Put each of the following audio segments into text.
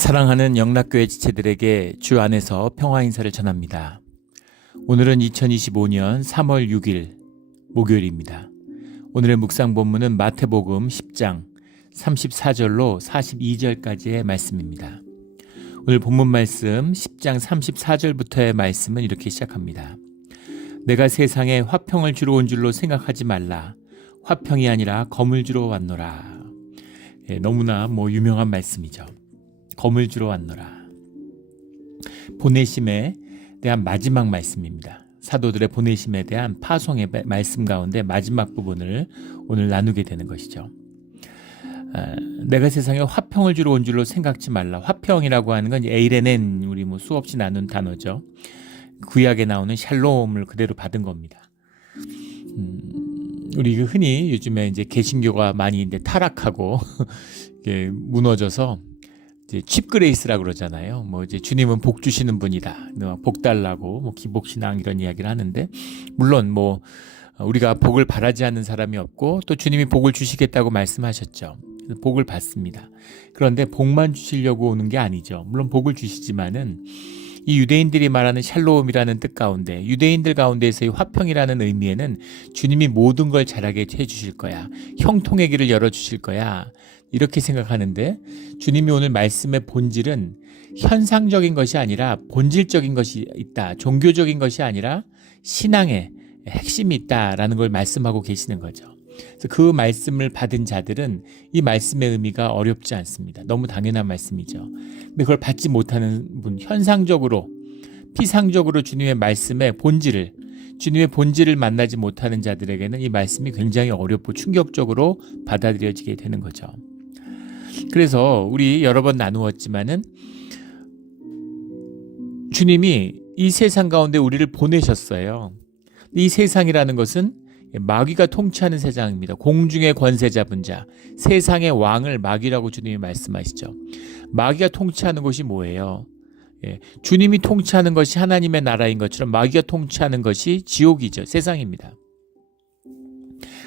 사랑하는 영락교회 지체들에게 주 안에서 평화 인사를 전합니다. 오늘은 2025년 3월 6일 목요일입니다. 오늘의 묵상 본문은 마태복음 10장 34절로 42절까지의 말씀입니다. 오늘 본문 말씀 10장 34절부터의 말씀은 이렇게 시작합니다. 내가 세상에 화평을 주러 온 줄로 생각하지 말라. 화평이 아니라 검을 주러 왔노라. 너무나 유명한 말씀이죠. 검을 주러 왔노라. 보내심에 대한 마지막 말씀입니다. 사도들의 보내심에 대한 파송의 말씀 가운데 마지막 부분을 오늘 나누게 되는 것이죠. 내가 세상에 화평을 주러 온 줄로 생각지 말라. 화평이라고 하는 건 에이레넨, 우리 수없이 나눈 단어죠. 구약에 나오는 샬롬을 그대로 받은 겁니다. 우리 흔히 요즘에 이제 개신교가 많이 이제 타락하고 무너져서 이제 칩그레이스라고 그러잖아요. 이제 주님은 복 주시는 분이다. 복 달라고 기복신앙 이런 이야기를 하는데, 물론 우리가 복을 바라지 않는 사람이 없고 또 주님이 복을 주시겠다고 말씀하셨죠. 복을 받습니다. 그런데 복만 주시려고 오는 게 아니죠. 물론 복을 주시지만은 이 유대인들이 말하는 샬롬이라는 뜻 가운데, 유대인들 가운데에서의 화평이라는 의미에는 주님이 모든 걸 잘하게 해주실 거야. 형통의 길을 열어주실 거야. 이렇게 생각하는데, 주님이 오늘 말씀의 본질은 현상적인 것이 아니라 본질적인 것이 있다. 종교적인 것이 아니라 신앙의 핵심이 있다라는 걸 말씀하고 계시는 거죠. 그래서 그 말씀을 받은 자들은 이 말씀의 의미가 어렵지 않습니다. 너무 당연한 말씀이죠. 근데 그걸 받지 못하는 분, 현상적으로, 피상적으로 주님의 말씀의 본질을, 주님의 본질을 만나지 못하는 자들에게는 이 말씀이 굉장히 어렵고 충격적으로 받아들여지게 되는 거죠. 그래서 우리 여러 번 나누었지만은 주님이 이 세상 가운데 우리를 보내셨어요. 이 세상이라는 것은 마귀가 통치하는 세상입니다. 공중의 권세 잡은 자, 세상의 왕을 마귀라고 주님이 말씀하시죠. 마귀가 통치하는 것이 뭐예요? 주님이 통치하는 것이 하나님의 나라인 것처럼 마귀가 통치하는 것이 지옥이죠. 세상입니다.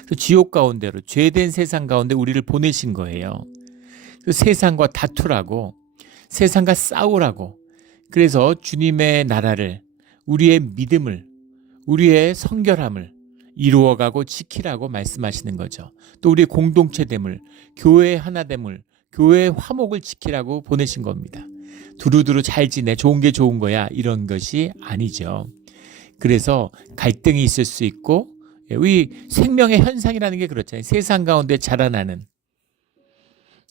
그래서 지옥 가운데로, 죄된 세상 가운데 우리를 보내신 거예요. 세상과 다투라고, 세상과 싸우라고. 그래서 주님의 나라를, 우리의 믿음을, 우리의 성결함을 이루어가고 지키라고 말씀하시는 거죠. 또 우리의 공동체됨을, 교회의 하나됨을, 교회의 화목을 지키라고 보내신 겁니다. 두루두루 잘 지내, 좋은 게 좋은 거야, 이런 것이 아니죠. 그래서 갈등이 있을 수 있고, 우리 생명의 현상이라는 게 그렇잖아요. 세상 가운데 자라나는,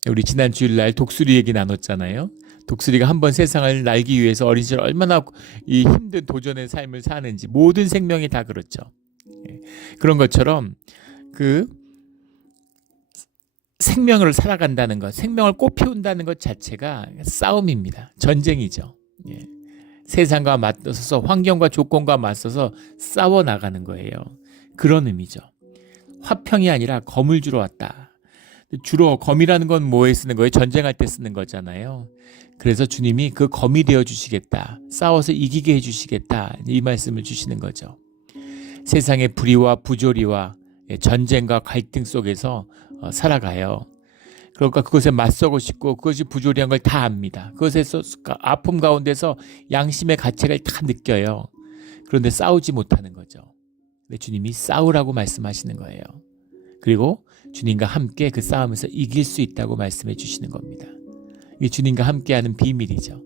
우리 지난 주일날 독수리 얘기 나눴잖아요. 독수리가 한번 세상을 날기 위해서 어린 시절 얼마나 이 힘든 도전의 삶을 사는지, 모든 생명이 다 그렇죠. 그런 것처럼 그 생명을 살아간다는 것, 생명을 꽃피운다는 것 자체가 싸움입니다. 전쟁이죠. 세상과 맞서서, 환경과 조건과 맞서서 싸워 나가는 거예요. 그런 의미죠. 화평이 아니라 검을 주러 왔다. 주로 검이라는 건 뭐에 쓰는 거예요? 전쟁할 때 쓰는 거잖아요. 그래서 주님이 그 검이 되어 주시겠다. 싸워서 이기게 해 주시겠다. 이 말씀을 주시는 거죠. 세상의 불의와 부조리와 전쟁과 갈등 속에서 살아가요. 그러니까 그것에 맞서고 싶고 그것이 부조리한 걸 다 압니다. 그것에서 아픔 가운데서 양심의 가책을 다 느껴요. 그런데 싸우지 못하는 거죠. 근데 주님이 싸우라고 말씀하시는 거예요. 그리고 주님과 함께 그 싸움에서 이길 수 있다고 말씀해 주시는 겁니다. 이게 주님과 함께하는 비밀이죠.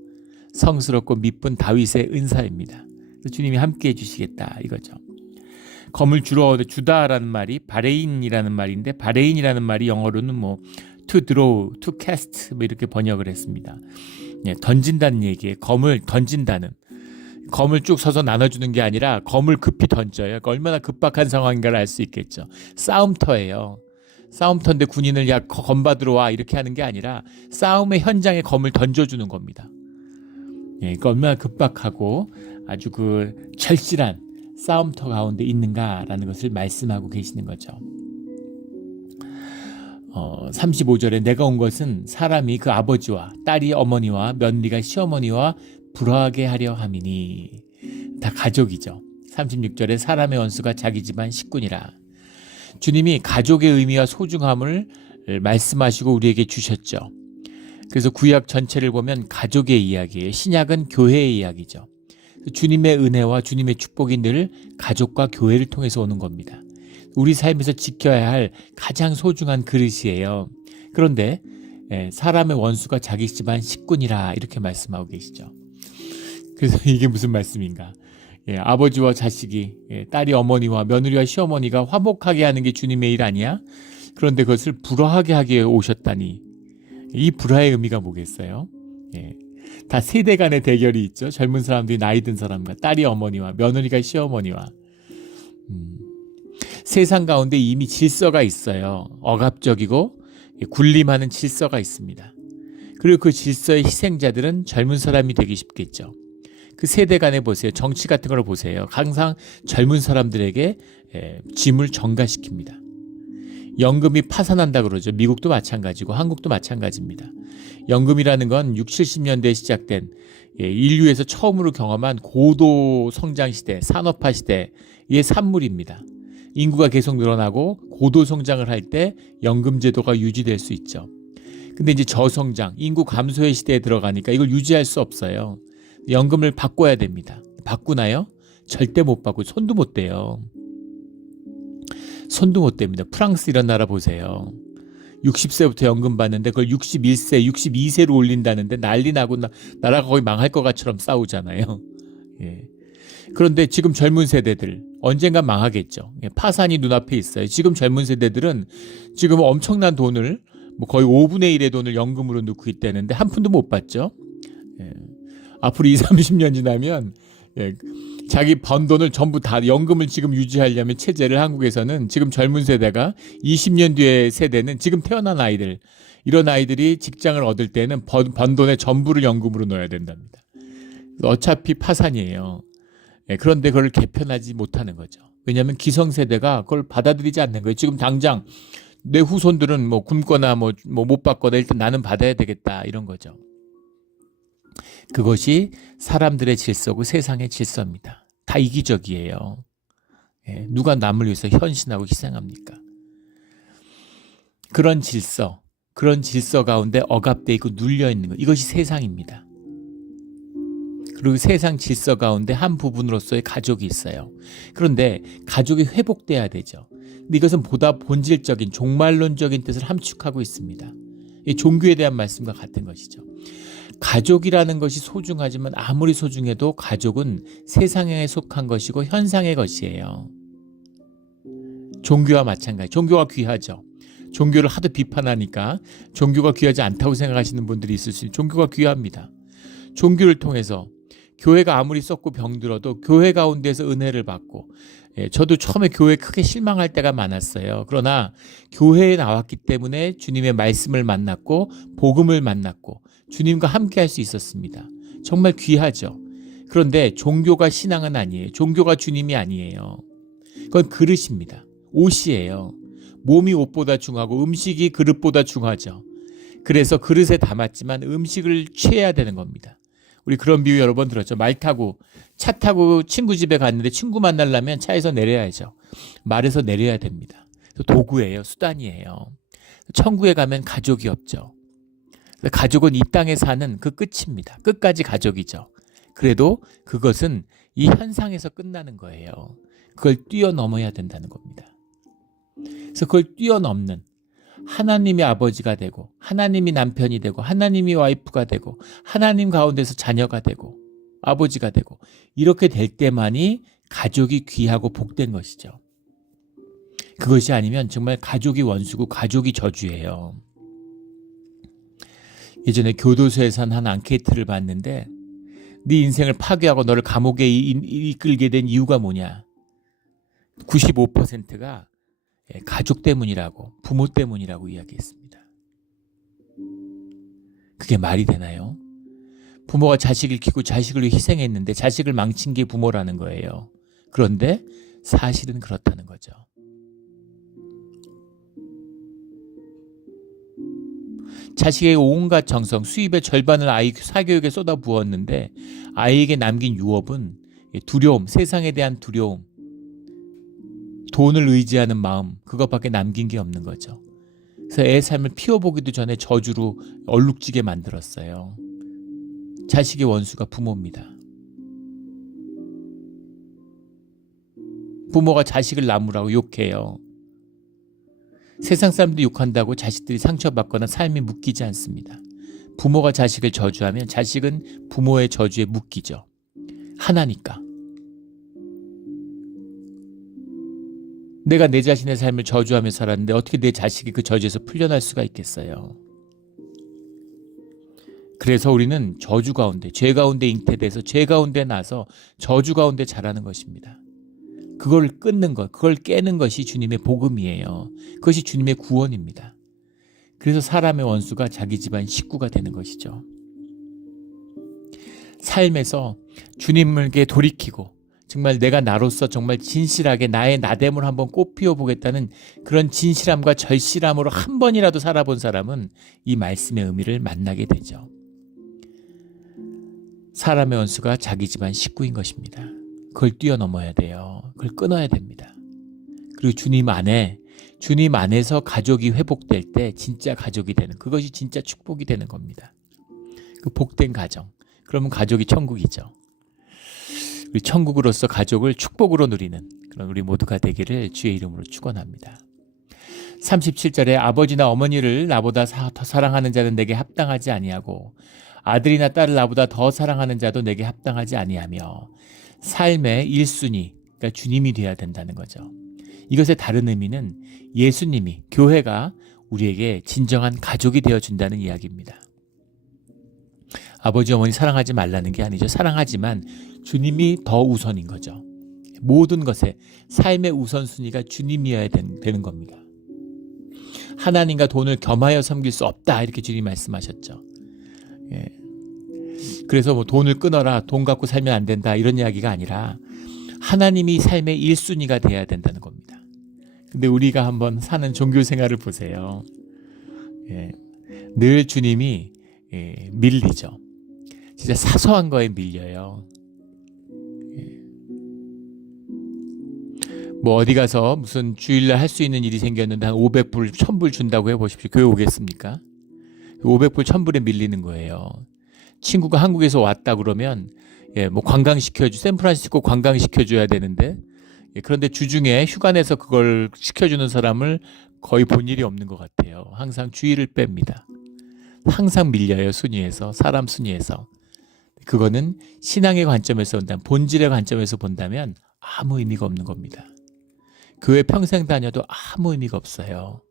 성스럽고 미쁜 다윗의 은사입니다. 주님이 함께 해주시겠다 이거죠. 검을 주다라는 말이 바레인이라는 말인데, 바레인이라는 말이 영어로는 to draw, to cast 이렇게 번역을 했습니다. 던진다는 얘기예요. 검을 던진다는. 검을 쭉 서서 나눠주는 게 아니라 검을 급히 던져요. 그러니까 얼마나 급박한 상황인가를 알 수 있겠죠. 싸움터예요. 싸움터인데 군인을 야 검 받으러 와 이렇게 하는 게 아니라 싸움의 현장에 검을 던져주는 겁니다. 그러니까 얼마나 급박하고 아주 절실한 싸움터 가운데 있는가라는 것을 말씀하고 계시는 거죠. 35절에 내가 온 것은 사람이 그 아버지와 딸이 어머니와 며느리가 시어머니와 불화하게 하려 함이니. 다 가족이죠. 36절에 사람의 원수가 자기 집안 식구니라. 주님이 가족의 의미와 소중함을 말씀하시고 우리에게 주셨죠. 그래서 구약 전체를 보면 가족의 이야기예요. 신약은 교회의 이야기죠. 주님의 은혜와 주님의 축복이 늘 가족과 교회를 통해서 오는 겁니다. 우리 삶에서 지켜야 할 가장 소중한 그릇이에요. 그런데 사람의 원수가 자기 집안 식군이라 이렇게 말씀하고 계시죠. 그래서 이게 무슨 말씀인가? 아버지와 자식이, 딸이 어머니와 며느리와 시어머니가 화목하게 하는 게 주님의 일 아니야? 그런데 그것을 불화하게 하게 오셨다니. 이 불화의 의미가 뭐겠어요? 다 세대 간의 대결이 있죠. 젊은 사람들이 나이 든 사람과 딸이 어머니와 며느리가 시어머니와. 세상 가운데 이미 질서가 있어요. 억압적이고 군림하는 질서가 있습니다. 그리고 그 질서의 희생자들은 젊은 사람이 되기 쉽겠죠. 그 세대 간에 보세요. 정치 같은 걸 보세요. 항상 젊은 사람들에게 짐을 전가시킵니다. 연금이 파산한다 그러죠. 미국도 마찬가지고 한국도 마찬가지입니다. 연금이라는 건 60, 70년대에 시작된 인류에서 처음으로 경험한 고도 성장 시대, 산업화 시대의 산물입니다. 인구가 계속 늘어나고 고도 성장을 할 때 연금 제도가 유지될 수 있죠. 근데 이제 저성장, 인구 감소의 시대에 들어가니까 이걸 유지할 수 없어요. 연금을 바꿔야 됩니다. 바꾸나요? 절대 못 바꾸고 손도 못 대요. 손도 못 댑니다. 프랑스 이런 나라 보세요. 60세부터 연금 받는데 그걸 61세, 62세로 올린다는데 난리 나고 나라가 거의 망할 것 같처럼 싸우잖아요. 그런데 지금 젊은 세대들 언젠가 망하겠죠. 파산이 눈앞에 있어요. 지금 젊은 세대들은 지금 엄청난 돈을 거의 5분의 1의 돈을 연금으로 넣고 있다는데 한 푼도 못 받죠. 앞으로 20, 30년 지나면 자기 번 돈을 전부 다 연금을 지금 유지하려면 체제를 한국에서는 지금 젊은 세대가 20년 뒤의 세대는 지금 태어난 아이들 이런 아이들이 직장을 얻을 때는 번 돈의 전부를 연금으로 넣어야 된답니다. 어차피 파산이에요. 그런데 그걸 개편하지 못하는 거죠. 왜냐하면 기성세대가 그걸 받아들이지 않는 거예요. 지금 당장 내 후손들은 뭐 굶거나 못 받거나 일단 나는 받아야 되겠다 이런 거죠. 그것이 사람들의 질서고 세상의 질서입니다. 다 이기적이에요. 누가 남을 위해서 헌신하고 희생합니까? 그런 질서 가운데 억압되어 있고 눌려 있는 것, 이것이 세상입니다. 그리고 세상 질서 가운데 한 부분으로서의 가족이 있어요. 그런데 가족이 회복돼야 되죠. 근데 이것은 보다 본질적인 종말론적인 뜻을 함축하고 있습니다. 이 종교에 대한 말씀과 같은 것이죠. 가족이라는 것이 소중하지만 아무리 소중해도 가족은 세상에 속한 것이고 현상의 것이에요. 종교와 마찬가지. 종교가 귀하죠. 종교를 하도 비판하니까 종교가 귀하지 않다고 생각하시는 분들이 있을 수 있어요. 종교가 귀합니다. 종교를 통해서 교회가 아무리 썩고 병들어도 교회 가운데서 은혜를 받고, 저도 처음에 교회에 크게 실망할 때가 많았어요. 그러나 교회에 나왔기 때문에 주님의 말씀을 만났고 복음을 만났고 주님과 함께 할 수 있었습니다. 정말 귀하죠. 그런데 종교가 신앙은 아니에요. 종교가 주님이 아니에요. 그건 그릇입니다. 옷이에요. 몸이 옷보다 중요하고 음식이 그릇보다 중요하죠. 그래서 그릇에 담았지만 음식을 취해야 되는 겁니다. 우리 그런 비유 여러 번 들었죠. 차 타고 친구 집에 갔는데 친구 만나려면 차에서 내려야죠. 말에서 내려야 됩니다. 도구예요. 수단이에요. 천국에 가면 가족이 없죠. 가족은 이 땅에 사는 그 끝입니다. 끝까지 가족이죠. 그래도 그것은 이 현상에서 끝나는 거예요. 그걸 뛰어넘어야 된다는 겁니다. 그래서 그걸 뛰어넘는 하나님이 아버지가 되고 하나님이 남편이 되고 하나님이 와이프가 되고 하나님 가운데서 자녀가 되고 아버지가 되고 이렇게 될 때만이 가족이 귀하고 복된 것이죠. 그것이 아니면 정말 가족이 원수고 가족이 저주예요. 예전에 교도소에서 한 앙케이트를 봤는데 네 인생을 파괴하고 너를 감옥에 이끌게 된 이유가 뭐냐? 95%가 가족 때문이라고, 부모 때문이라고 이야기했습니다. 그게 말이 되나요? 부모가 자식을 키우고 자식을 위해 희생했는데 자식을 망친 게 부모라는 거예요. 그런데 사실은 그렇다는 거죠. 자식의 온갖 정성, 수입의 절반을 아이 사교육에 쏟아부었는데 아이에게 남긴 유업은 두려움, 세상에 대한 두려움, 돈을 의지하는 마음, 그것밖에 남긴 게 없는 거죠. 그래서 애 삶을 피워보기도 전에 저주로 얼룩지게 만들었어요. 자식의 원수가 부모입니다. 부모가 자식을 나무라고 욕해요. 세상 사람들이 욕한다고 자식들이 상처받거나 삶이 묶이지 않습니다. 부모가 자식을 저주하면 자식은 부모의 저주에 묶이죠. 하나니까. 내가 내 자신의 삶을 저주하며 살았는데 어떻게 내 자식이 그 저주에서 풀려날 수가 있겠어요. 그래서 우리는 저주 가운데, 죄 가운데 잉태돼서 죄 가운데 나서 저주 가운데 자라는 것입니다. 그걸 끊는 것, 그걸 깨는 것이 주님의 복음이에요. 그것이 주님의 구원입니다. 그래서 사람의 원수가 자기 집안 식구가 되는 것이죠. 삶에서 주님에게 돌이키고 정말 내가 나로서 정말 진실하게 나의 나됨을 한번 꽃피워 보겠다는 그런 진실함과 절실함으로 한 번이라도 살아본 사람은 이 말씀의 의미를 만나게 되죠. 사람의 원수가 자기 집안 식구인 것입니다. 그걸 뛰어넘어야 돼요. 그걸 끊어야 됩니다. 그리고 주님 안에서 가족이 회복될 때 진짜 가족이 되는, 그것이 진짜 축복이 되는 겁니다. 그 복된 가정, 그러면 가족이 천국이죠. 우리 천국으로서 가족을 축복으로 누리는 그런 우리 모두가 되기를 주의 이름으로 축원합니다. 37절에 아버지나 어머니를 나보다 더 사랑하는 자는 내게 합당하지 아니하고 아들이나 딸을 나보다 더 사랑하는 자도 내게 합당하지 아니하며 삶의 1순위, 그러니까 주님이 되어야 된다는 거죠. 이것의 다른 의미는 예수님이, 교회가 우리에게 진정한 가족이 되어준다는 이야기입니다. 아버지 어머니 사랑하지 말라는 게 아니죠. 사랑하지만 주님이 더 우선인 거죠. 모든 것에 삶의 우선순위가 주님이어야 되는 겁니다. 하나님과 돈을 겸하여 섬길 수 없다, 이렇게 주님 말씀하셨죠. 예. 그래서 뭐 돈을 끊어라, 돈 갖고 살면 안 된다, 이런 이야기가 아니라 하나님이 삶의 1순위가 돼야 된다는 겁니다. 근데 우리가 한번 사는 종교 생활을 보세요. 예. 늘 주님이 밀리죠. 진짜 사소한 거에 밀려요. 뭐 어디 가서 무슨 주일날 할 수 있는 일이 생겼는데 한 500불, 1000불 준다고 해보십시오. 교회 오겠습니까? 500불, 1000불에 밀리는 거예요. 친구가 한국에서 왔다 그러면 뭐 샌프란시스코 관광시켜줘야 되는데, 그런데 주중에 휴가 내서 그걸 시켜주는 사람을 거의 본 일이 없는 것 같아요. 항상 주의를 뺍니다. 항상 밀려요, 순위에서, 사람 순위에서. 그거는 신앙의 관점에서 본다면, 본질의 관점에서 본다면 아무 의미가 없는 겁니다. 교회 평생 다녀도 아무 의미가 없어요.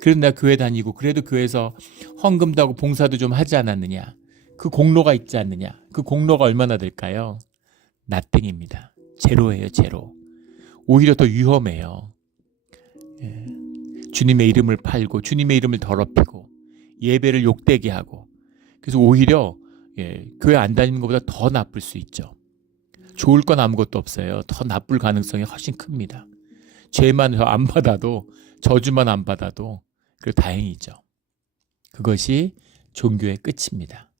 그래도 나 교회 다니고 그래도 교회에서 헌금도 하고 봉사도 좀 하지 않았느냐, 그 공로가 있지 않느냐, 그 공로가 얼마나 될까요? 나땡입니다. 제로예요, 제로. 오히려 더 위험해요. 주님의 이름을 팔고 주님의 이름을 더럽히고 예배를 욕되게 하고, 그래서 오히려 교회 안 다니는 것보다 더 나쁠 수 있죠. 좋을 건 아무것도 없어요. 더 나쁠 가능성이 훨씬 큽니다. 죄만 안 받아도, 저주만 안 받아도 그 다행이죠. 그것이 종교의 끝입니다.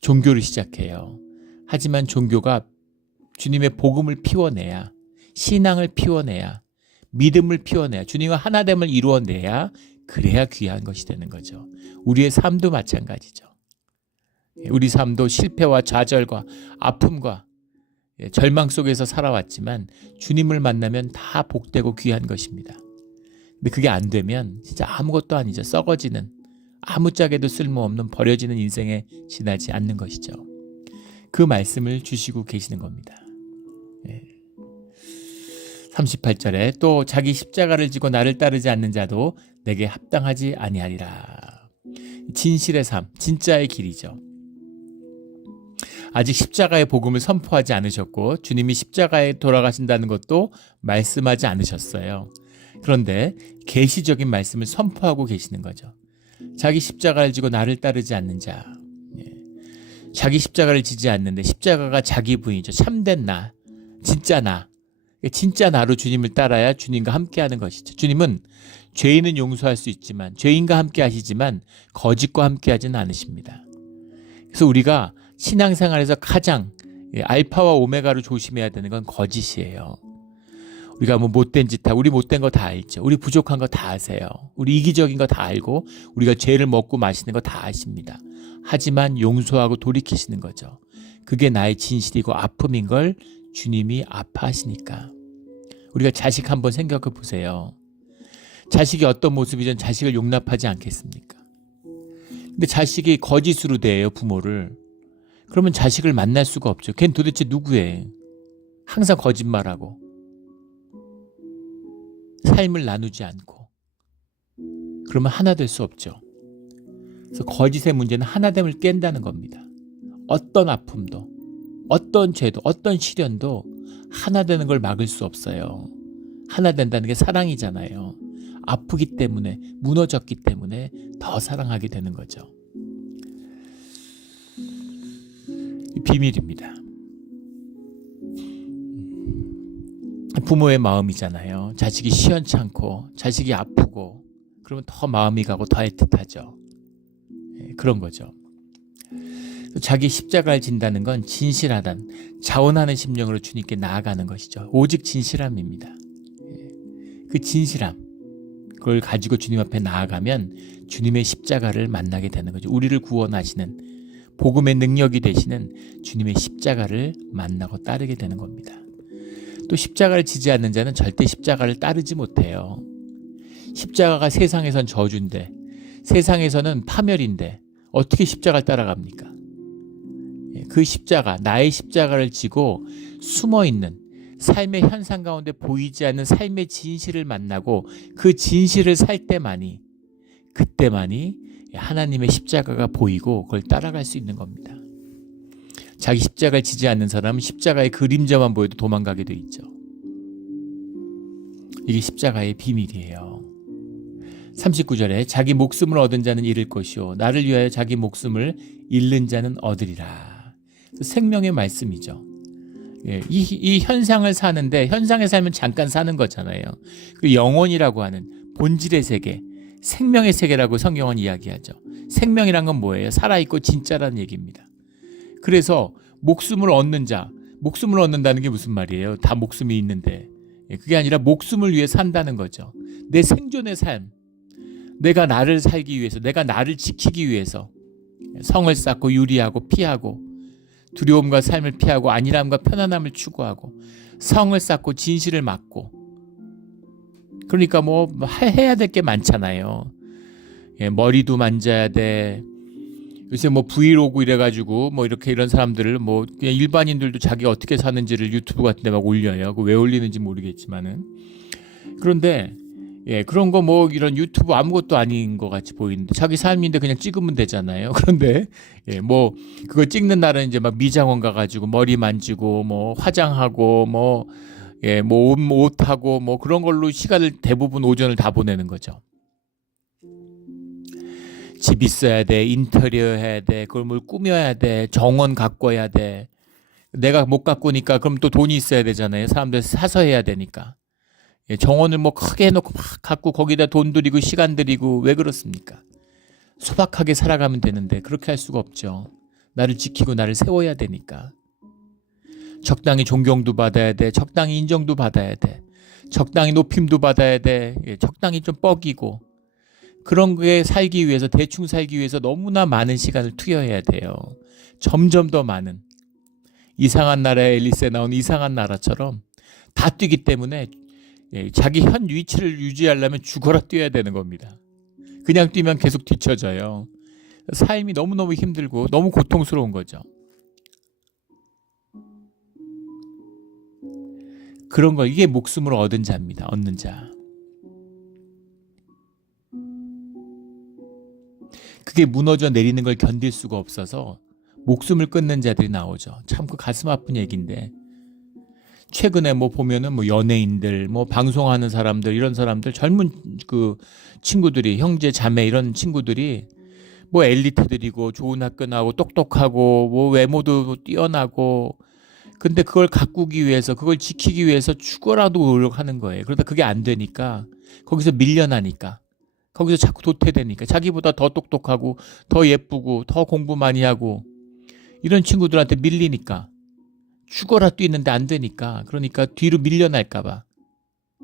종교를 시작해요. 하지만 종교가 주님의 복음을 피워내야, 신앙을 피워내야, 믿음을 피워내야, 주님과 하나됨을 이루어내야, 그래야 귀한 것이 되는 거죠. 우리의 삶도 마찬가지죠. 우리 삶도 실패와 좌절과 아픔과 절망 속에서 살아왔지만 주님을 만나면 다 복되고 귀한 것입니다. 근데 그게 안 되면 진짜 아무것도 아니죠. 썩어지는, 아무짝에도 쓸모없는 버려지는 인생에 지나지 않는 것이죠. 그 말씀을 주시고 계시는 겁니다. 38절에 또 자기 십자가를 지고 나를 따르지 않는 자도 내게 합당하지 아니하리라. 진실의 삶, 진짜의 길이죠. 아직 십자가의 복음을 선포하지 않으셨고 주님이 십자가에 돌아가신다는 것도 말씀하지 않으셨어요. 그런데 계시적인 말씀을 선포하고 계시는 거죠. 자기 십자가를 지고 나를 따르지 않는 자, 자기 십자가를 지지 않는데, 십자가가 자기 부인이죠. 참된 나, 진짜 나, 진짜 나로 주님을 따라야 주님과 함께하는 것이죠. 주님은 죄인은 용서할 수 있지만, 죄인과 함께 하시지만 거짓과 함께 하지는 않으십니다. 그래서 우리가 신앙생활에서 가장 알파와 오메가로 조심해야 되는 건 거짓이에요. 우리가 뭐 못된 짓 우리 못된 거 다 알죠. 우리 부족한 거 다 아세요. 우리 이기적인 거 다 알고 우리가 죄를 먹고 마시는 거 다 아십니다. 하지만 용서하고 돌이키시는 거죠. 그게 나의 진실이고 아픔인 걸 주님이 아파하시니까. 우리가 자식 한번 생각해 보세요. 자식이 어떤 모습이든 자식을 용납하지 않겠습니까? 근데 자식이 거짓으로 대해요, 부모를. 그러면 자식을 만날 수가 없죠. 걔는 도대체 누구예요? 항상 거짓말하고 삶을 나누지 않고. 그러면 하나 될 수 없죠. 그래서 거짓의 문제는 하나됨을 깬다는 겁니다. 어떤 아픔도, 어떤 죄도, 어떤 시련도 하나 되는 걸 막을 수 없어요. 하나 된다는 게 사랑이잖아요. 아프기 때문에, 무너졌기 때문에 더 사랑하게 되는 거죠. 비밀입니다. 부모의 마음이잖아요. 자식이 시원찮고 자식이 아프고 그러면 더 마음이 가고 더 애틋하죠. 그런 거죠. 자기 십자가를 진다는 건 진실하단 자원하는 심령으로 주님께 나아가는 것이죠. 오직 진실함입니다. 그 진실함 그걸 가지고 주님 앞에 나아가면 주님의 십자가를 만나게 되는 거죠. 우리를 구원하시는 복음의 능력이 되시는 주님의 십자가를 만나고 따르게 되는 겁니다. 또 십자가를 지지 않는 자는 절대 십자가를 따르지 못해요. 십자가가 세상에선 저주인데 세상에서는 파멸인데 어떻게 십자가를 따라갑니까? 그 십자가, 나의 십자가를 지고 숨어있는 삶의 현상 가운데 보이지 않는 삶의 진실을 만나고 그 진실을 살 때만이 그때만이 하나님의 십자가가 보이고 그걸 따라갈 수 있는 겁니다. 자기 십자가를 지지 않는 사람은 십자가의 그림자만 보여도 도망가게 돼 있죠. 이게 십자가의 비밀이에요. 39절에 자기 목숨을 얻은 자는 잃을 것이요 나를 위하여 자기 목숨을 잃는 자는 얻으리라. 생명의 말씀이죠. 이 현상을 사는데 현상에 살면 잠깐 사는 거잖아요. 그 영혼이라고 하는 본질의 세계, 생명의 세계라고 성경은 이야기하죠. 생명이란 건 뭐예요? 살아있고 진짜라는 얘기입니다. 그래서 목숨을 얻는 자, 목숨을 얻는다는 게 무슨 말이에요? 다 목숨이 있는데 그게 아니라 목숨을 위해 산다는 거죠. 내 생존의 삶, 내가 나를 살기 위해서, 내가 나를 지키기 위해서 성을 쌓고 유리하고 피하고 두려움과 삶을 피하고 안일함과 편안함을 추구하고 성을 쌓고 진실을 막고 그러니까 뭐 해야 될 게 많잖아요. 머리도 만져야 돼. 요새 뭐 브이로그 이래가지고 뭐 이렇게 이런 사람들을 뭐 그냥 일반인들도 자기가 어떻게 사는지를 유튜브 같은 데 막 올려요. 왜 올리는지 모르겠지만은. 그런데 그런 거 뭐 이런 유튜브 아무것도 아닌 것 같이 보이는데 자기 삶인데 그냥 찍으면 되잖아요. 그런데 뭐 그거 찍는 날은 이제 막 미장원 가가지고 머리 만지고 뭐 화장하고 뭐 옷하고 뭐 그런 걸로 시간을 대부분 오전을 다 보내는 거죠. 집 있어야 돼, 인테리어 해야 돼, 그걸 뭘 꾸며야 돼, 정원 가꿔야 돼. 내가 못 가꾸니까 그럼 또 돈이 있어야 되잖아요. 사람들 사서 해야 되니까. 정원을 뭐 크게 해놓고 막 갖고 거기다 돈 들이고 시간 들이고 왜 그렇습니까? 소박하게 살아가면 되는데 그렇게 할 수가 없죠. 나를 지키고 나를 세워야 되니까. 적당히 존경도 받아야 돼. 적당히 인정도 받아야 돼. 적당히 높임도 받아야 돼. 적당히 좀 뻐기고. 그런 게 살기 위해서 대충 살기 위해서 너무나 많은 시간을 투여해야 돼요. 점점 더 많은. 이상한 나라의 앨리스에 나온 이상한 나라처럼 다 뛰기 때문에 자기 현 위치를 유지하려면 죽어라 뛰어야 되는 겁니다. 그냥 뛰면 계속 뒤처져요. 삶이 너무너무 힘들고 너무 고통스러운 거죠. 그런 거 이게 목숨을 얻은 자입니다. 얻는 자. 그게 무너져 내리는 걸 견딜 수가 없어서 목숨을 끊는 자들이 나오죠. 참 그 가슴 아픈 얘기인데 최근에 뭐 보면은 뭐 연예인들, 뭐 방송하는 사람들 이런 사람들 젊은 그 친구들이 형제 자매 이런 친구들이 뭐 엘리트들이고 좋은 학교 나오고 똑똑하고 뭐 외모도 뛰어나고 근데 그걸 가꾸기 위해서 그걸 지키기 위해서 죽어라도 노력하는 거예요. 그러다 그게 안 되니까 거기서 밀려나니까 거기서 자꾸 도태되니까 자기보다 더 똑똑하고 더 예쁘고 더 공부 많이 하고 이런 친구들한테 밀리니까 죽어라 뛰는데 안 되니까 그러니까 뒤로 밀려날까 봐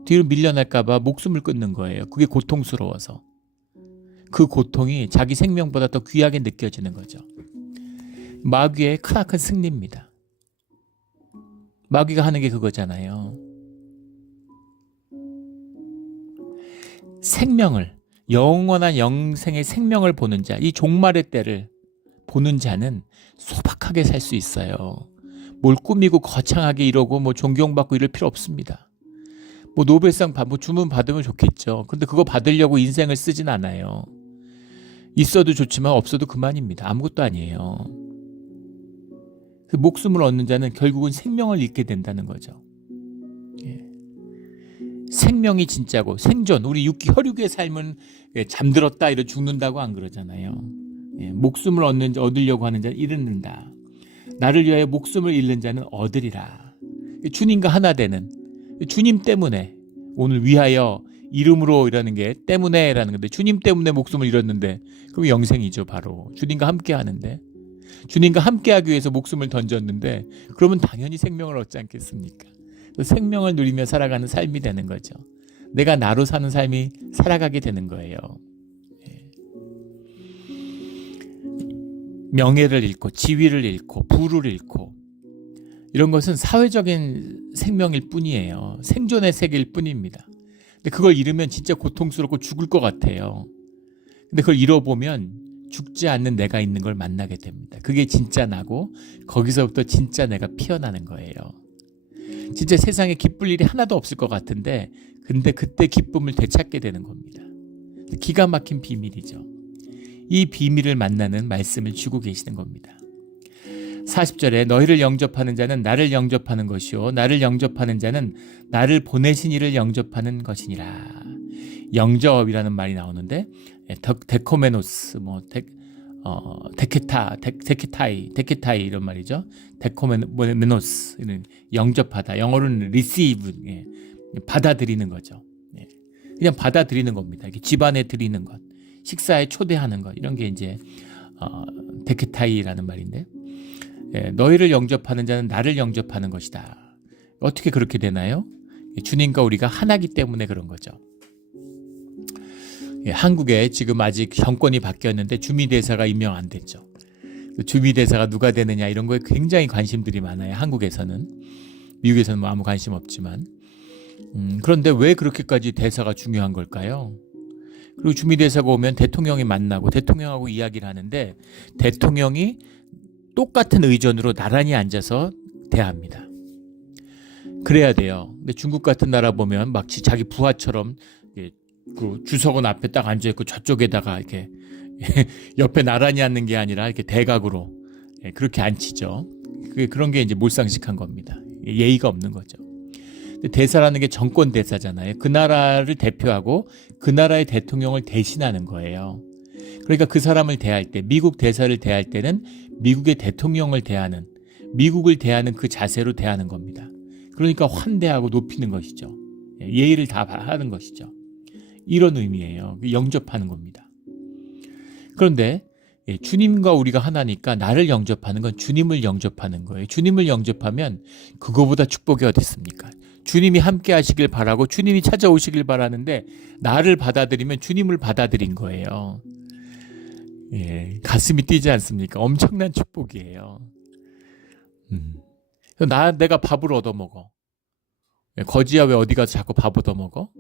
뒤로 밀려날까봐 목숨을 끊는 거예요. 그게 고통스러워서. 그 고통이 자기 생명보다 더 귀하게 느껴지는 거죠. 마귀의 크나큰 승리입니다. 마귀가 하는 게 그거잖아요. 생명을, 영원한 영생의 생명을 보는 자, 이 종말의 때를 보는 자는 소박하게 살 수 있어요. 뭘 꾸미고 거창하게 이러고 뭐 존경받고 이럴 필요 없습니다. 뭐 노벨상 주문 받으면 좋겠죠. 근데 그거 받으려고 인생을 쓰진 않아요. 있어도 좋지만 없어도 그만입니다. 아무것도 아니에요. 그 목숨을 얻는 자는 결국은 생명을 잃게 된다는 거죠. 예. 생명이 진짜고 생존, 우리 혈육의 삶은 잠들었다 이러 죽는다고 안 그러잖아요. 예. 목숨을 얻으려고 하는 자는 잃는다. 나를 위하여 목숨을 잃는 자는 얻으리라. 주님과 하나 되는, 주님 때문에, 오늘 위하여 이름으로 이라는 게 때문에라는 건데, 주님 때문에 목숨을 잃었는데 그럼 영생이죠. 바로 주님과 함께 하는데, 주님과 함께 하기 위해서 목숨을 던졌는데 그러면 당연히 생명을 얻지 않겠습니까? 생명을 누리며 살아가는 삶이 되는 거죠. 내가 나로 사는 삶이 살아가게 되는 거예요. 명예를 잃고 지위를 잃고 부를 잃고 이런 것은 사회적인 생명일 뿐이에요. 생존의 세계일 뿐입니다. 근데 그걸 잃으면 진짜 고통스럽고 죽을 것 같아요. 근데 그걸 잃어보면 죽지 않는 내가 있는 걸 만나게 됩니다. 그게 진짜 나고 거기서부터 진짜 내가 피어나는 거예요. 진짜 세상에 기쁠 일이 하나도 없을 것 같은데 근데 그때 기쁨을 되찾게 되는 겁니다. 기가 막힌 비밀이죠. 이 비밀을 만나는 말씀을 주고 계시는 겁니다. 40절에 너희를 영접하는 자는 나를 영접하는 것이요 나를 영접하는 자는 나를 보내신 이를 영접하는 것이니라. 영접이라는 말이 나오는데 데코메노스, 데케타이 이런 말이죠. 데코메노스, 영접하다. 영어로는 receive, 받아들이는 거죠. 그냥 받아들이는 겁니다. 이게 집안에 들이는 것, 식사에 초대하는 것, 이런 게 이제 데케타이라는 말인데, 너희를 영접하는 자는 나를 영접하는 것이다. 어떻게 그렇게 되나요? 주님과 우리가 하나기 때문에 그런 거죠. 한국에 지금 아직 정권이 바뀌었는데 주미대사가 임명 안 됐죠. 주미대사가 누가 되느냐 이런 거에 굉장히 관심들이 많아요. 한국에서는. 미국에서는 뭐 아무 관심 없지만. 그런데 왜 그렇게까지 대사가 중요한 걸까요? 그리고 주미대사가 오면 대통령이 만나고 대통령하고 이야기를 하는데 대통령이 똑같은 의전으로 나란히 앉아서 대합니다. 그래야 돼요. 근데 중국 같은 나라 보면 마치 자기 부하처럼 그 주석원 앞에 딱 앉아있고 저쪽에다가 이렇게 옆에 나란히 앉는 게 아니라 이렇게 대각으로 그렇게 앉히죠. 그런 게 이제 몰상식한 겁니다. 예의가 없는 거죠. 대사라는 게 정권 대사잖아요. 그 나라를 대표하고 그 나라의 대통령을 대신하는 거예요. 그러니까 그 사람을 대할 때, 미국 대사를 대할 때는 미국의 대통령을 대하는, 미국을 대하는 그 자세로 대하는 겁니다. 그러니까 환대하고 높이는 것이죠. 예의를 다 하는 것이죠. 이런 의미예요. 영접하는 겁니다. 그런데 주님과 우리가 하나니까 나를 영접하는 건 주님을 영접하는 거예요. 주님을 영접하면 그거보다 축복이 어디 있습니까? 주님이 함께 하시길 바라고 주님이 찾아오시길 바라는데 나를 받아들이면 주님을 받아들인 거예요. 가슴이 뛰지 않습니까? 엄청난 축복이에요. 내가 밥을 얻어먹어. 거지야 왜 어디 가서 자꾸 밥 얻어먹어?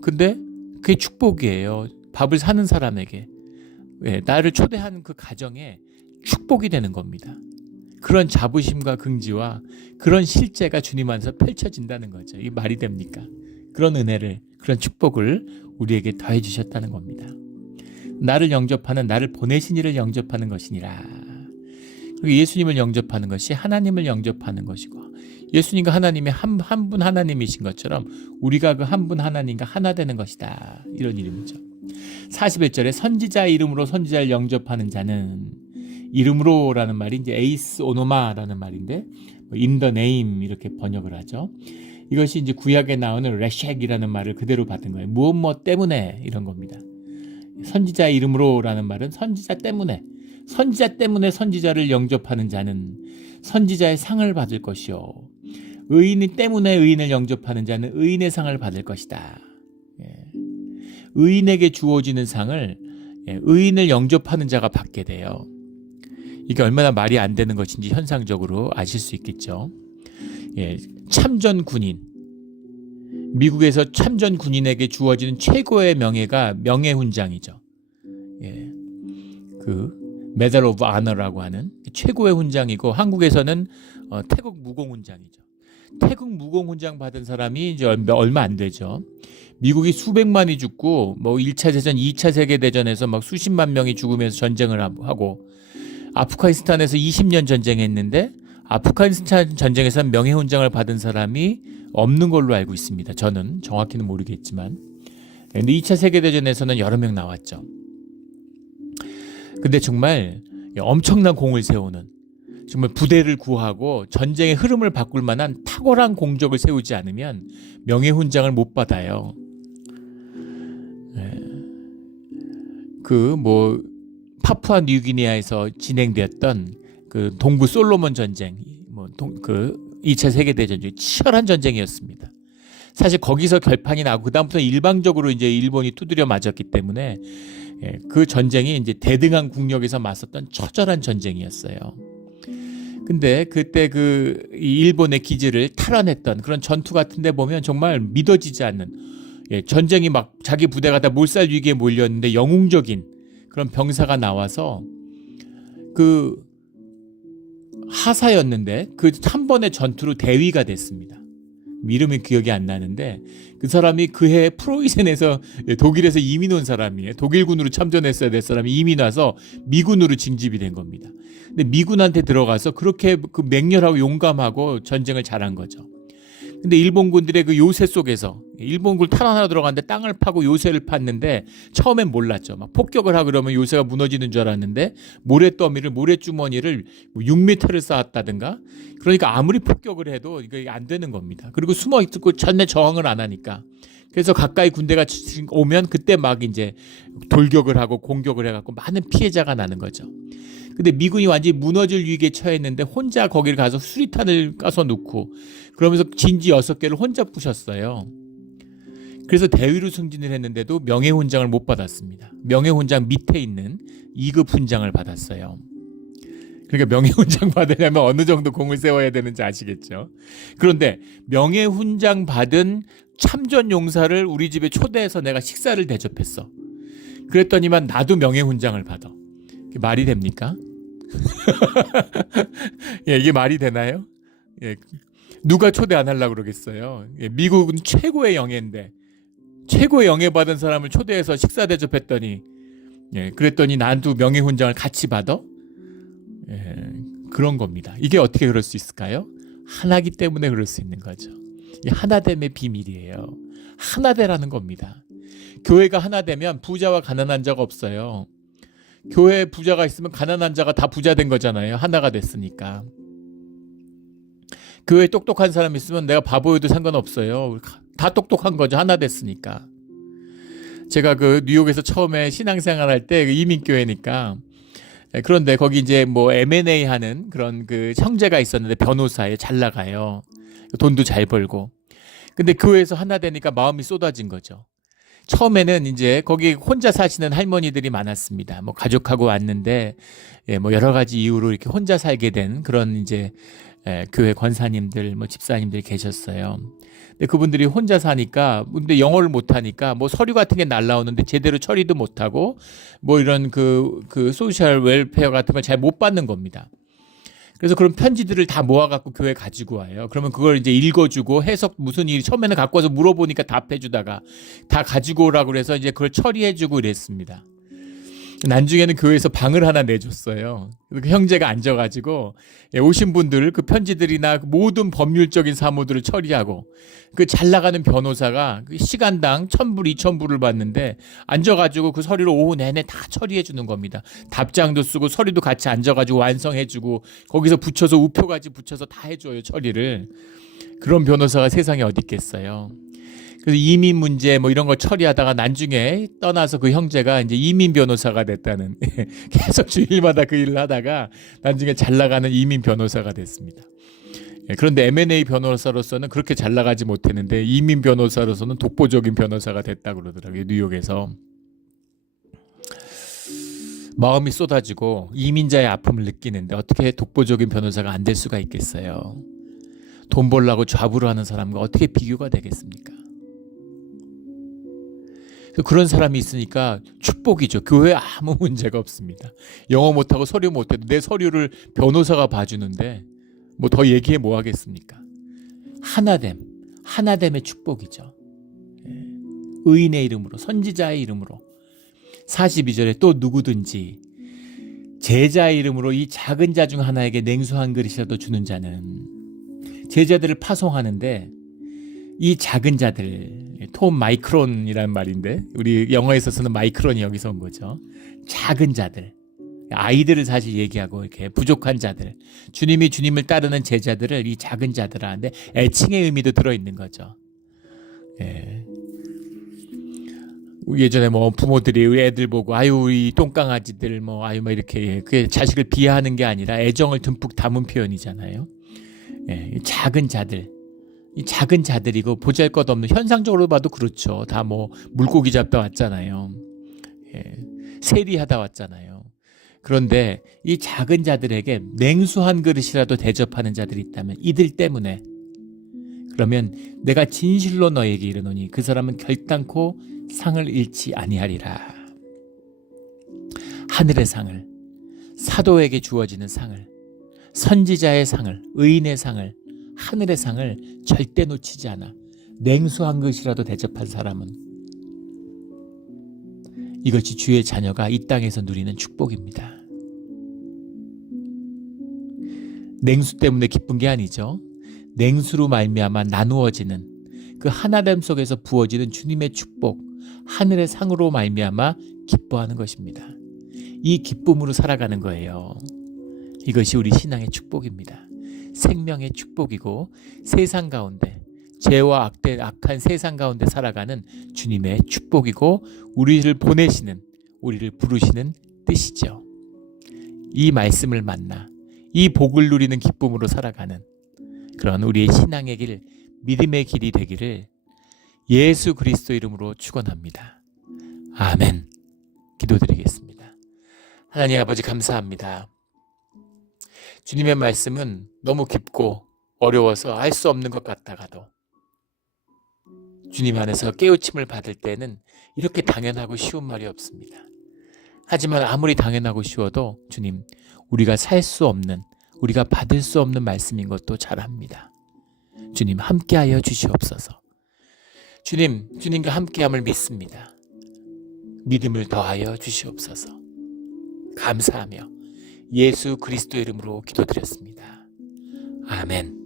근데 그게 축복이에요. 밥을 사는 사람에게. 나를 초대한 그 가정에 축복이 되는 겁니다. 그런 자부심과 긍지와 그런 실제가 주님 안에서 펼쳐진다는 거죠. 이게 말이 됩니까? 그런 은혜를, 그런 축복을 우리에게 더해 주셨다는 겁니다. 나를 영접하는, 나를 보내신 이를 영접하는 것이니라. 그리고 예수님을 영접하는 것이 하나님을 영접하는 것이고, 예수님과 하나님이 한 분 하나님이신 것처럼 우리가 그 한 분 하나님과 하나 되는 것이다. 이런 이름이죠. 41절에 선지자 이름으로 선지자를 영접하는 자는, 이름으로라는 말이 이제 에이스 오노마라는 말인데 in the name 이렇게 번역을 하죠. 이것이 이제 구약에 나오는 레쉑이라는 말을 그대로 받은 거예요. 무엇 때문에 이런 겁니다. 선지자 이름으로라는 말은 선지자 때문에, 선지자 때문에 선지자를 영접하는 자는 선지자의 상을 받을 것이요 의인 때문에 의인을 영접하는 자는 의인의 상을 받을 것이다. 예. 의인에게 주어지는 상을 의인을 영접하는 자가 받게 돼요. 이게 얼마나 말이 안 되는 것인지 현상적으로 아실 수 있겠죠. 예. 참전 군인, 미국에서 참전 군인에게 주어지는 최고의 명예가 명예훈장이죠. 예. 그 메달 오브 아너라고 하는 최고의 훈장이고, 한국에서는 태국 무공훈장이죠. 태국 무공훈장 받은 사람이 이제 얼마 안 되죠. 미국이 수백만이 죽고 뭐 1차 대전, 2차 세계대전에서 막 수십만 명이 죽으면서 전쟁을 하고, 아프가니스탄에서 20년 전쟁했는데 아프가니스탄 전쟁에서 명예훈장을 받은 사람이 없는 걸로 알고 있습니다. 저는 정확히는 모르겠지만. 근데 2차 세계대전에서는 여러 명 나왔죠. 근데 정말 엄청난 공을 세우는, 정말 부대를 구하고 전쟁의 흐름을 바꿀 만한 탁월한 공적을 세우지 않으면 명예훈장을 못 받아요. 그 뭐 파푸아 뉴기니아에서 진행되었던 그 동부 솔로몬 전쟁, 그 2차 세계대전 중에 치열한 전쟁이었습니다. 사실 거기서 결판이 나고 그다음부터 일방적으로 이제 일본이 두드려 맞았기 때문에 그 전쟁이 이제 대등한 국력에서 맞섰던 처절한 전쟁이었어요. 근데 그때 그 일본의 기지를 탈환했던 그런 전투 같은데 보면 정말 믿어지지 않는, 전쟁이 막 자기 부대가 다 몰살 위기에 몰렸는데 영웅적인 그런 병사가 나와서 그 하사였는데 그 한 번의 전투로 대위가 됐습니다. 이름이 기억이 안 나는데 그 사람이 그해 프로이센에서 독일에서 이민 온 사람이에요. 독일군으로 참전했어야 될 사람이 이민 와서 미군으로 징집이 된 겁니다. 근데 미군한테 들어가서 그렇게 그 맹렬하고 용감하고 전쟁을 잘한 거죠. 근데 일본군들의 그 요새 속에서 일본군 탈환하러 들어갔는데 땅을 파고 요새를 팠는데 처음엔 몰랐죠. 막 폭격을 하고 그러면 요새가 무너지는 줄 알았는데 모래주머니를 6m를 쌓았다든가, 그러니까 아무리 폭격을 해도 이게 안 되는 겁니다. 그리고 숨어 있고 전에 저항을 안 하니까. 그래서 가까이 군대가 오면 그때 막 이제 돌격을 하고 공격을 해갖고 많은 피해자가 나는 거죠. 근데 미군이 완전히 무너질 위기에 처했는데 혼자 거기를 가서 수리탄을 까서 놓고 그러면서 진지 6개를 혼자 부셨어요. 그래서 대위로 승진을 했는데도 명예훈장을 못 받았습니다. 명예훈장 밑에 있는 2급 훈장을 받았어요. 그러니까 명예훈장 받으려면 어느 정도 공을 세워야 되는지 아시겠죠? 그런데 명예훈장 받은 참전용사를 우리 집에 초대해서 내가 식사를 대접했어. 그랬더니만 나도 명예훈장을 받아. 이게 말이 됩니까? 이게 말이 되나요? 누가 초대 안 하려고 그러겠어요. 미국은 최고의 영예인데 최고의 영예 받은 사람을 초대해서 식사 대접했더니 그랬더니 나도 명예훈장을 같이 받아? 그런 겁니다. 이게 어떻게 그럴 수 있을까요? 하나기 때문에 그럴 수 있는 거죠. 이 하나됨의 비밀이에요. 하나되라는 겁니다. 교회가 하나되면 부자와 가난한 자가 없어요. 교회에 부자가 있으면 가난한 자가 다 부자 된 거잖아요. 하나가 됐으니까. 교회에 똑똑한 사람 있으면 내가 바보여도 상관없어요. 다 똑똑한 거죠. 하나 됐으니까. 제가 그 뉴욕에서 처음에 신앙생활 할 때 이민교회니까, 그런데 거기 이제 뭐 M&A 하는 그런 그 형제가 있었는데 변호사에 잘 나가요. 돈도 잘 벌고. 근데 교회에서 하나 되니까 마음이 쏟아진 거죠. 처음에는 이제 거기 혼자 사시는 할머니들이 많았습니다. 뭐 가족하고 왔는데 뭐 여러 가지 이유로 이렇게 혼자 살게 된 그런 이제 교회 권사님들, 뭐 집사님들이 계셨어요. 근데 그분들이 혼자 사니까, 근데 영어를 못 하니까 뭐 서류 같은 게 날라오는데 제대로 처리도 못 하고 뭐 이런 그 소셜 웰페어 같은 걸 잘 못 받는 겁니다. 그래서 그런 편지들을 다 모아갖고 교회 가지고 와요. 그러면 그걸 이제 읽어주고 해석 무슨 일이, 처음에는 갖고 와서 물어보니까 답해주다가 다 가지고 오라고 그래서 이제 그걸 처리해주고 이랬습니다. 나중에는 교회에서 방을 하나 내줬어요. 그 형제가 앉아가지고 오신 분들 그 편지들이나 모든 법률적인 사무들을 처리하고, 그 잘 나가는 변호사가 시간당 1,000불, 2,000불을 받는데 앉아가지고 그 서류를 오후 내내 다 처리해주는 겁니다. 답장도 쓰고 서류도 같이 앉아가지고 완성해주고 거기서 붙여서 우표까지 붙여서 다 해줘요, 처리를. 그런 변호사가 세상에 어디 있겠어요. 그래서 이민 문제 뭐 이런 걸 처리하다가 나중에 떠나서 그 형제가 이제 이민 변호사가 됐다는 계속 주일마다 그 일을 하다가 나중에 잘 나가는 이민 변호사가 됐습니다. 그런데 M&A 변호사로서는 그렇게 잘 나가지 못했는데 이민 변호사로서는 독보적인 변호사가 됐다고 그러더라고요. 뉴욕에서. 마음이 쏟아지고 이민자의 아픔을 느끼는데 어떻게 독보적인 변호사가 안 될 수가 있겠어요. 돈 벌려고 좌부를 하는 사람과 어떻게 비교가 되겠습니까? 그런 사람이 있으니까 축복이죠. 교회에 아무 문제가 없습니다. 영어 못하고 서류 못해도 내 서류를 변호사가 봐주는데 뭐 더 얘기해 뭐 하겠습니까? 하나됨의 축복이죠. 의인의 이름으로, 선지자의 이름으로. 42절에 또 누구든지 제자의 이름으로 이 작은 자 중 하나에게 냉수 한 그릇이라도 주는 자는, 제자들을 파송하는데 이 작은 자들, 톰 마이크론이라는 말인데 우리 영어에서 쓰는 마이크론이 여기서 온 거죠. 작은 자들, 아이들을 사실 얘기하고 이렇게 부족한 자들, 주님이 주님을 따르는 제자들을 이 작은 자들 하는데 애칭의 의미도 들어있는 거죠. 예전에 뭐 부모들이 애들 보고 아유 우리 똥강아지들 뭐 아유 뭐 이렇게 그게 자식을 비하하는 게 아니라 애정을 듬뿍 담은 표현이잖아요. 작은 자들, 이 작은 자들이고 보잘것없는, 현상적으로 봐도 그렇죠. 다 뭐 물고기 잡다 왔잖아요. 세리하다 왔잖아요. 그런데 이 작은 자들에게 냉수 한 그릇이라도 대접하는 자들이 있다면 이들 때문에, 그러면 내가 진실로 너에게 이르노니 그 사람은 결단코 상을 잃지 아니하리라. 하늘의 상을, 사도에게 주어지는 상을, 선지자의 상을, 의인의 상을, 하늘의 상을 절대 놓치지 않아 냉수 한 그릇이라도 대접한 사람은, 이것이 주의 자녀가 이 땅에서 누리는 축복입니다. 냉수 때문에 기쁜 게 아니죠. 냉수로 말미암아 나누어지는 그 하나됨 속에서 부어지는 주님의 축복, 하늘의 상으로 말미암아 기뻐하는 것입니다. 이 기쁨으로 살아가는 거예요. 이것이 우리 신앙의 축복입니다. 생명의 축복이고, 세상 가운데, 죄와 악한 세상 가운데 살아가는 주님의 축복이고, 우리를 보내시는, 우리를 부르시는 뜻이죠. 이 말씀을 만나 이 복을 누리는 기쁨으로 살아가는 그런 우리의 신앙의 길, 믿음의 길이 되기를 예수 그리스도 이름으로 축원합니다. 아멘. 기도드리겠습니다. 하나님 아버지 감사합니다. 주님의 말씀은 너무 깊고 어려워서 알 수 없는 것 같다가도 주님 안에서 깨우침을 받을 때는 이렇게 당연하고 쉬운 말이 없습니다. 하지만 아무리 당연하고 쉬워도 주님, 우리가 살 수 없는, 우리가 받을 수 없는 말씀인 것도 잘 압니다. 주님 함께하여 주시옵소서. 주님과 함께함을 믿습니다. 믿음을 더하여 주시옵소서. 감사하며 예수 그리스도 이름으로 기도드렸습니다. 아멘.